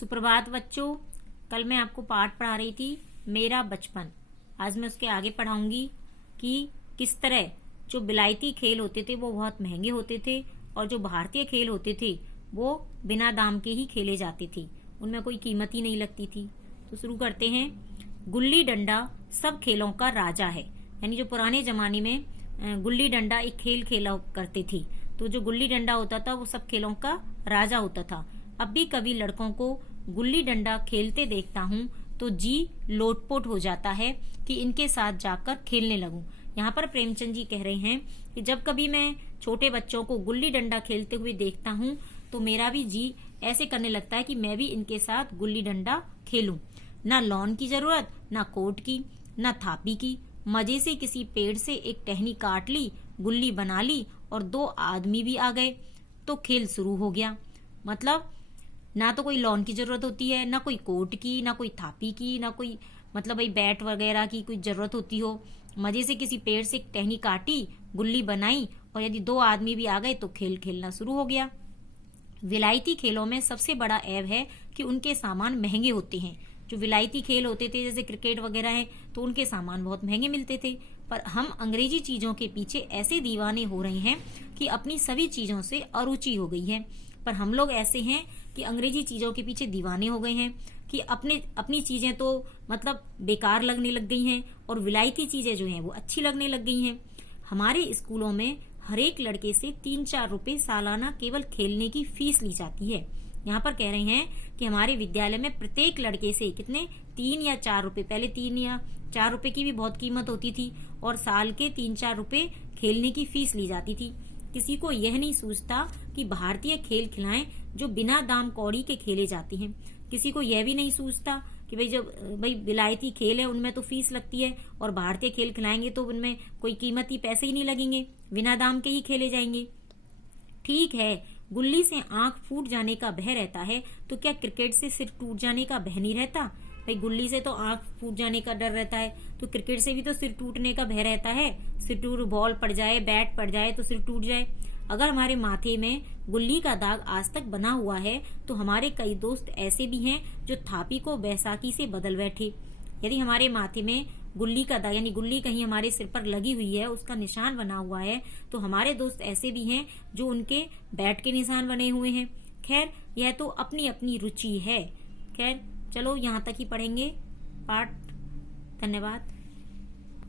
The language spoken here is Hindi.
सुप्रभात बच्चों। कल मैं आपको पाठ पढ़ा रही थी मेरा बचपन। आज मैं उसके आगे पढ़ाऊंगी कि किस तरह जो विलायती खेल होते थे वो बहुत महंगे होते थे और जो भारतीय खेल होते थे वो बिना दाम के ही खेले जाते थे, उनमें कोई कीमत ही नहीं लगती थी। तो शुरू करते हैं। गुल्ली डंडा सब खेलों का राजा है। यानी जो पुराने जमाने में गुल्ली डंडा एक खेल खेला करते थे, तो जो गुल्ली डंडा होता था वो सब खेलों का राजा होता था। अब भी कभी लड़कों को गुल्ली डंडा खेलते देखता हूँ तो जी लोटपोट हो जाता है कि इनके साथ जाकर खेलने लगूं। यहाँ पर प्रेमचंद जी कह रहे हैं कि जब कभी मैं छोटे बच्चों को गुल्ली डंडा खेलते हुए देखता हूँ तो मेरा भी जी ऐसे करने लगता है कि मैं भी इनके साथ गुल्ली डंडा खेलूं। ना लॉन की जरूरत, ना कोर्ट की, ना थापी की। मजे से किसी पेड़ से एक टहनी काट ली, गुल्ली बना ली और 2 आदमी भी आ गए तो खेल शुरू हो गया। मतलब ना तो कोई लॉन की जरूरत होती है, ना कोई कोर्ट की, ना कोई थापी की, ना कोई मतलब भाई बैट वगैरह की कोई जरूरत होती हो। मजे से किसी पेड़ से एक टहनी काटी, गुल्ली बनाई और यदि 2 आदमी भी आ गए तो खेल खेलना शुरू हो गया। विलायती खेलों में सबसे बड़ा ऐब है कि उनके सामान महंगे होते हैं। जो विलायती खेल होते थे जैसे क्रिकेट वगैरह है तो उनके सामान बहुत महंगे मिलते थे, पर हम अंग्रेजी चीजों के पीछे ऐसे दीवाने हो रहे हैं कि अपनी सभी चीजों से अरुचि हो गई है। पर हम लोग ऐसे हैं कि अंग्रेजी चीजों के पीछे दीवाने हो गए हैं कि अपनी चीजें तो मतलब बेकार लगने लग गई हैं और विलायती चीजें जो हैं वो अच्छी लगने लग गई हैं। हमारे स्कूलों में हर एक लड़के से 3-4 रुपए सालाना केवल खेलने की फीस ली जाती है। यहाँ पर कह रहे हैं कि हमारे विद्यालय में प्रत्येक लड़के से कितने 3 या 4 रुपए, पहले 3 या 4 रुपए की भी बहुत कीमत होती थी और साल के 3-4 रुपए खेलने की फीस ली जाती थी। किसी को यह नहीं सूझता कि भारतीय खेल खिलाएं जो बिना दाम कौड़ी के खेले जाते हैं। किसी को यह भी नहीं सूझता कि भाई विलायती खेल है उनमें तो फीस लगती है और भारतीय खेल खिलाएंगे तो उनमें कोई कीमती पैसे ही नहीं लगेंगे, बिना दाम के ही खेले जाएंगे। ठीक है, गुल्ली से आंख फूट जाने का भय रहता है तो क्या क्रिकेट से सिर टूट जाने का भय नहीं रहता? भाई गुल्ली से तो आंख फूट जाने का डर रहता है तो क्रिकेट से भी तो सिर टूटने का भय रहता है। सिर टूट बॉल पड़ जाए, बैट पड़ जाए तो सिर टूट जाए। अगर हमारे माथे में गुल्ली का दाग आज तक बना हुआ है तो हमारे कई दोस्त ऐसे भी हैं जो थापी को बैसाखी से बदल बैठे। यदि हमारे माथे में गुल्ली का दाग यानी गुल्ली कहीं हमारे सिर पर लगी हुई है, उसका निशान बना हुआ है, तो हमारे दोस्त ऐसे भी हैं जो उनके बैट के निशान बने हुए हैं। खैर, यह तो अपनी अपनी रुचि है। खैर चलो यहाँ तक ही पढ़ेंगे पाठ। धन्यवाद।